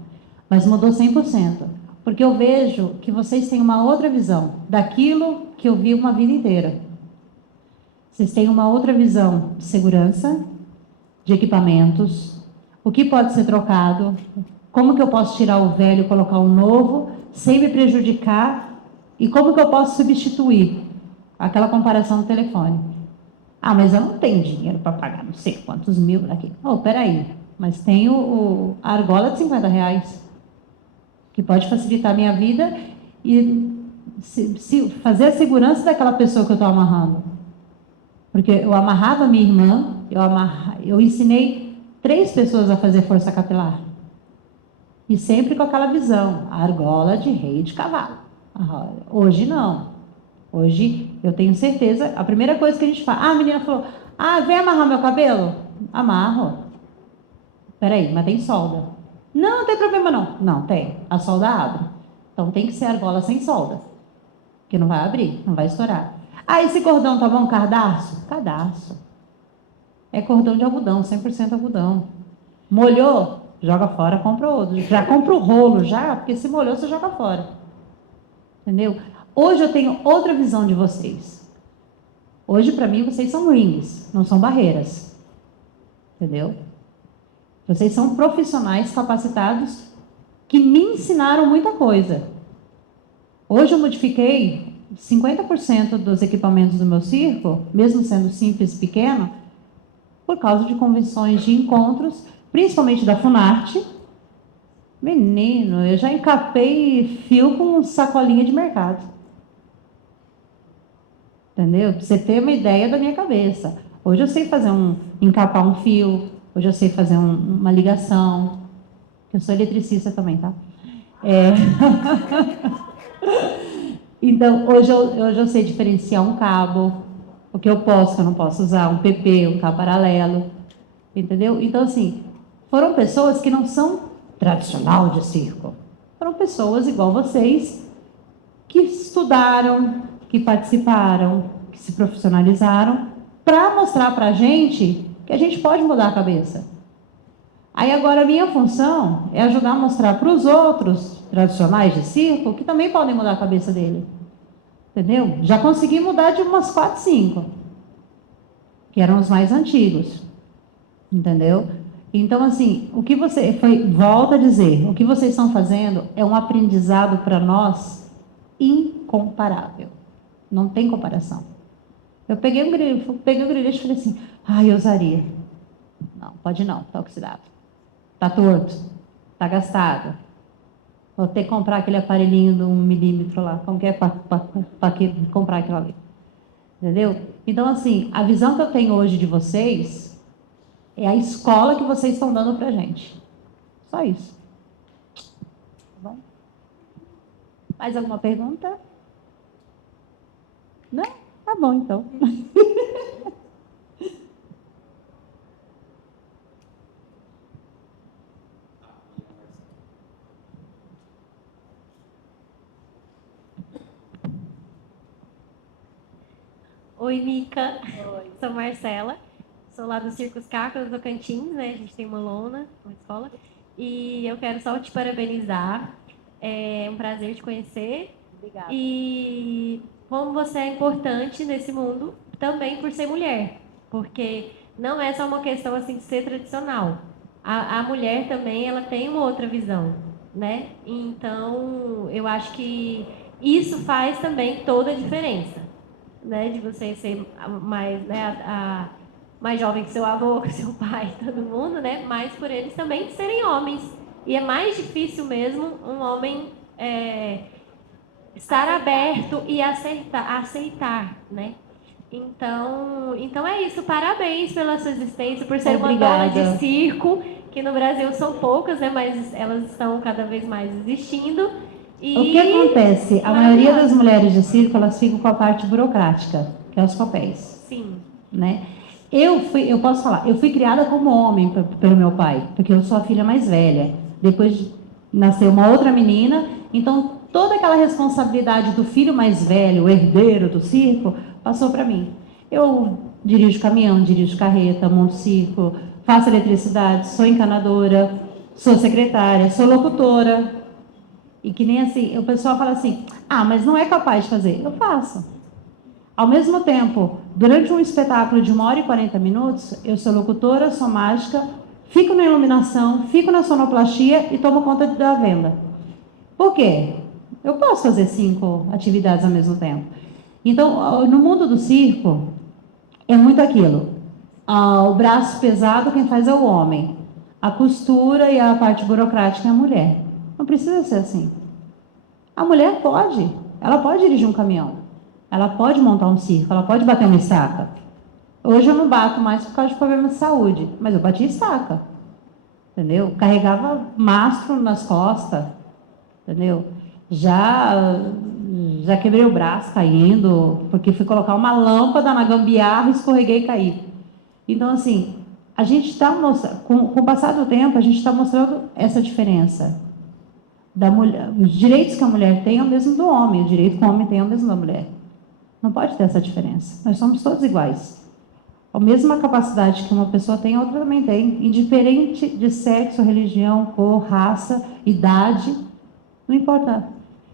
Mas mudou 100%. Porque eu vejo que vocês têm uma outra visão daquilo que eu vi uma vida inteira. Vocês têm uma outra visão de segurança, de equipamentos, o que pode ser trocado, como que eu posso tirar o velho e colocar o novo, sem me prejudicar, e como que eu posso substituir aquela comparação do telefone. Ah, mas eu não tenho dinheiro para pagar não sei quantos mil daqui. Oh, peraí, mas tem a argola de R$50, que pode facilitar a minha vida e se fazer a segurança daquela pessoa que eu estou amarrando. Porque eu amarrava minha irmã, eu ensinei 3 pessoas a fazer força capilar. E sempre com aquela visão, a argola de rei e de cavalo. Hoje não. Hoje eu tenho certeza, a primeira coisa que a gente faz, a menina falou, vem amarrar meu cabelo? Amarro. Peraí, mas tem solda. Não tem problema não. Não, tem. A solda abre. Então tem que ser argola sem solda. Porque não vai abrir, não vai estourar. Esse cordão tá bom, cadarço? Cadarço. É cordão de algodão, 100% algodão. Molhou? Joga fora, compra outro. Já compra o rolo, já, porque se molhou, você joga fora. Entendeu? Hoje eu tenho outra visão de vocês. Hoje, para mim, vocês são rings, não são barreiras. Entendeu? Vocês são profissionais capacitados que me ensinaram muita coisa. Hoje eu modifiquei 50% dos equipamentos do meu circo, mesmo sendo simples e pequeno, por causa de convenções de encontros, principalmente da Funarte. Menino, eu já encapei fio com sacolinha de mercado. Entendeu? Pra você ter uma ideia da minha cabeça. Hoje eu sei encapar um fio, hoje eu sei fazer uma ligação. Eu sou eletricista também, tá? Então, hoje eu sei diferenciar um cabo, o que eu posso, o que eu não posso usar, um PP, um cabo paralelo. Entendeu? Então, assim, foram pessoas que não são tradicional de circo. Foram pessoas igual vocês, que estudaram, que participaram, que se profissionalizaram, para mostrar para a gente que a gente pode mudar a cabeça. Aí agora a minha função é ajudar a mostrar para os outros tradicionais de circo que também podem mudar a cabeça dele. Entendeu? Já consegui mudar de umas 4, 5, que eram os mais antigos. Entendeu? Então, assim, volto a dizer, o que vocês estão fazendo é um aprendizado para nós incomparável. Não tem comparação. Eu peguei o grilhete e falei assim, eu usaria. Não, pode não, está oxidado. Está torto, está gastado. Vou ter que comprar aquele aparelhinho de 1 milímetro lá, como que é para comprar aquilo ali. Entendeu? Então, assim, a visão que eu tenho hoje de vocês é a escola que vocês estão dando para a gente. Só isso. Tá bom? Mais alguma pergunta? Não? Tá bom, então. Oi, Mica. Oi. Sou Marcela. Sou lá do Circos Cácaros do Tocantins, né? A gente tem uma lona, uma escola. E eu quero só te parabenizar. É um prazer te conhecer. Obrigada. E como você é importante nesse mundo, também por ser mulher. Porque não é só uma questão assim de ser tradicional. A mulher também, ela tem uma outra visão, né? Então, eu acho que isso faz também toda a diferença, né? De você ser mais, né, mais jovem que seu avô, que seu pai, todo mundo, né? Mas por eles também serem homens. E é mais difícil mesmo um homem estar aberto e aceitar, né? Então é isso. Parabéns pela sua existência, por ser uma dona de circo, que no Brasil são poucas, né? Mas elas estão cada vez mais existindo. E o que acontece? A maioria das mulheres de circo, elas ficam com a parte burocrática, que é os papéis. Sim. Né? Eu posso falar, eu fui criada como homem pelo meu pai, porque eu sou a filha mais velha. Depois nasceu uma outra menina, então toda aquela responsabilidade do filho mais velho, o herdeiro do circo, passou para mim. Eu dirijo caminhão, dirijo carreta, monto circo, faço eletricidade, sou encanadora, sou secretária, sou locutora. E que nem assim, o pessoal fala assim, mas não é capaz de fazer. Eu faço. Ao mesmo tempo, durante um espetáculo de 1h40, eu sou locutora, sou mágica, fico na iluminação, fico na sonoplastia e tomo conta da venda. Por quê? Eu posso fazer 5 atividades ao mesmo tempo. Então, no mundo do circo, é muito aquilo. O braço pesado, quem faz é o homem. A costura e a parte burocrática é a mulher. Não precisa ser assim. A mulher pode. Ela pode dirigir um caminhão. Ela pode montar um circo. Ela pode bater uma estaca. Hoje eu não bato mais por causa de problemas de saúde. Mas eu batia estaca. Entendeu? Carregava mastro nas costas. Entendeu? Já quebrei o braço caindo, porque fui colocar uma lâmpada na gambiarra, escorreguei e caí. Então, assim, a gente está mostrando, com o passar do tempo, a gente está mostrando essa diferença. Da mulher, os direitos que a mulher tem é o mesmo do homem, o direito que o homem tem é o mesmo da mulher. Não pode ter essa diferença. Nós somos todos iguais. A mesma capacidade que uma pessoa tem, a outra também tem. Indiferente de sexo, religião, cor, raça, idade, não importa.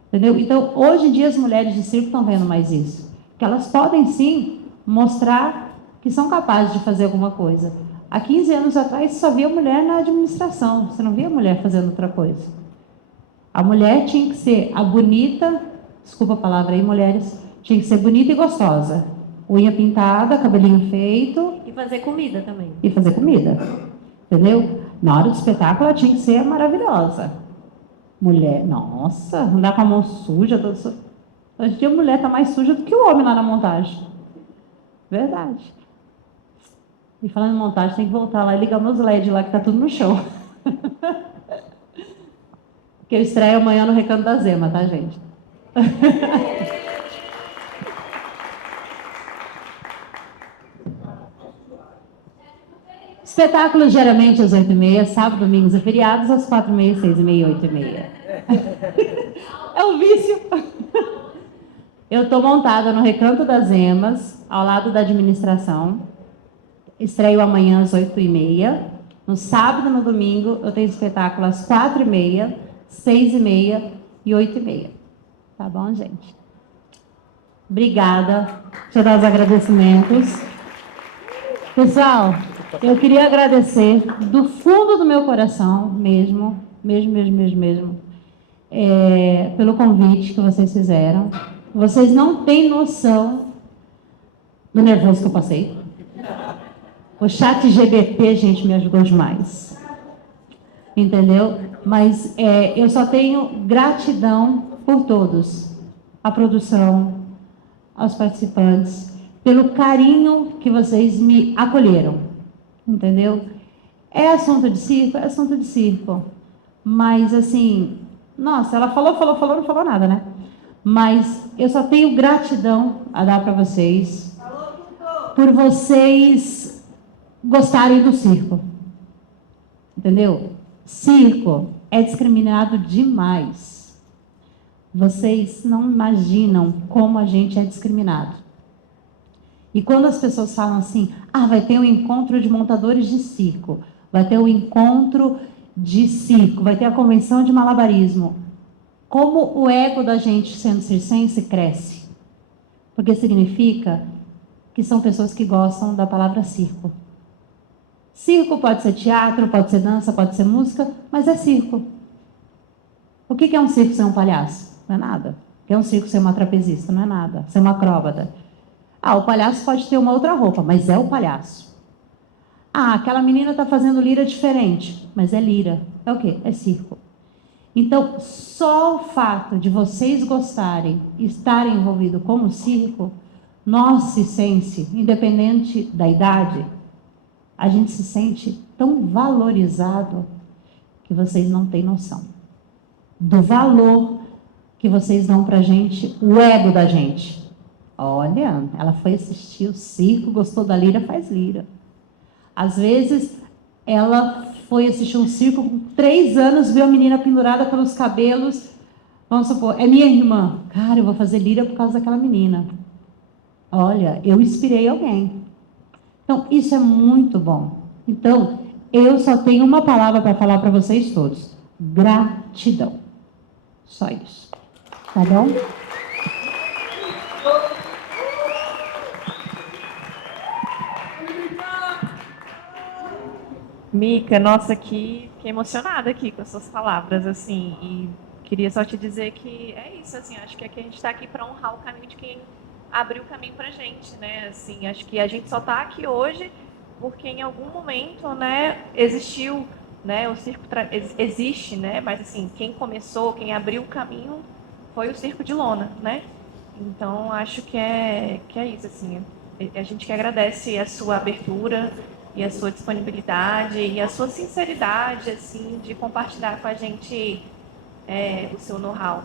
Entendeu? Então, hoje em dia, as mulheres de circo estão vendo mais isso. Que elas podem, sim, mostrar que são capazes de fazer alguma coisa. Há 15 anos atrás, só via mulher na administração. Você não via mulher fazendo outra coisa. A mulher tinha que ser a bonita, desculpa a palavra aí, mulheres, tinha que ser bonita e gostosa. Unha pintada, cabelinho feito. E fazer comida também. E fazer comida. Entendeu? Na hora do espetáculo, ela tinha que ser maravilhosa. Mulher, nossa, andar com a mão suja. Hoje em dia a mulher está mais suja do que o homem lá na montagem. Verdade. E falando em montagem, tem que voltar lá e ligar meus LEDs lá, que está tudo no chão. Que eu estreio amanhã no Recanto da Zema, tá, gente? Espetáculos geralmente às 8h30, sábado, domingos e feriados, às 4h30, 6h30 e 8h30. É um vício. Eu estou montada no Recanto das Emas, ao lado da administração. Estreio amanhã às 8h30. No sábado e no domingo, eu tenho espetáculo às 4h30, 6h30 e 8h30. Tá bom, gente? Obrigada. Deixa eu dar os agradecimentos. Pessoal, eu queria agradecer do fundo do meu coração, mesmo, pelo convite que vocês fizeram. Vocês não têm noção do nervoso que eu passei. O ChatGPT, gente, me ajudou demais. Entendeu? Mas eu só tenho gratidão por todos. A produção, aos participantes, pelo carinho que vocês me acolheram. Entendeu? É assunto de circo? É assunto de circo. Mas, assim, nossa, ela falou, não falou nada, né? Mas eu só tenho gratidão a dar para vocês por vocês gostarem do circo. Entendeu? Circo é discriminado demais. Vocês não imaginam como a gente é discriminado. E quando as pessoas falam assim, vai ter um encontro de montadores de circo, vai ter um encontro de circo, vai ter a convenção de malabarismo. Como o ego da gente, sendo circense, cresce. Porque significa que são pessoas que gostam da palavra circo. Circo pode ser teatro, pode ser dança, pode ser música, mas é circo. O que é um circo sem um palhaço? Não é nada. O que é um circo sem uma trapezista? Não é nada. Sem uma acróbata. O palhaço pode ter uma outra roupa, mas é o palhaço. Aquela menina está fazendo lira diferente, mas é lira. É o quê? É circo. Então, só o fato de vocês gostarem, estarem envolvidos com o circo, nós se sente, independente da idade, a gente se sente tão valorizado que vocês não têm noção do valor que vocês dão pra gente, o ego da gente. Olha, ela foi assistir o circo, gostou da lira, faz lira. Às vezes, ela foi assistir um circo com 3 anos, viu a menina pendurada pelos cabelos. Vamos supor, é minha irmã. Cara, eu vou fazer lira por causa daquela menina. Olha, eu inspirei alguém. Então, isso é muito bom. Então, eu só tenho uma palavra para falar para vocês todos. Gratidão. Só isso. Tá bom? Mica, nossa, fiquei emocionada aqui com as suas palavras, assim, e queria só te dizer que é isso, assim, acho que aqui a gente está aqui para honrar o caminho de quem abriu o caminho pra gente, né, assim, acho que a gente só está aqui hoje porque em algum momento, né, existiu, né, o circo existe, né, mas assim, quem começou, quem abriu o caminho foi o Circo de Lona, né, então acho que é isso, assim, a gente que agradece a sua abertura e a sua disponibilidade e a sua sinceridade, assim, de compartilhar com a gente o seu know-how.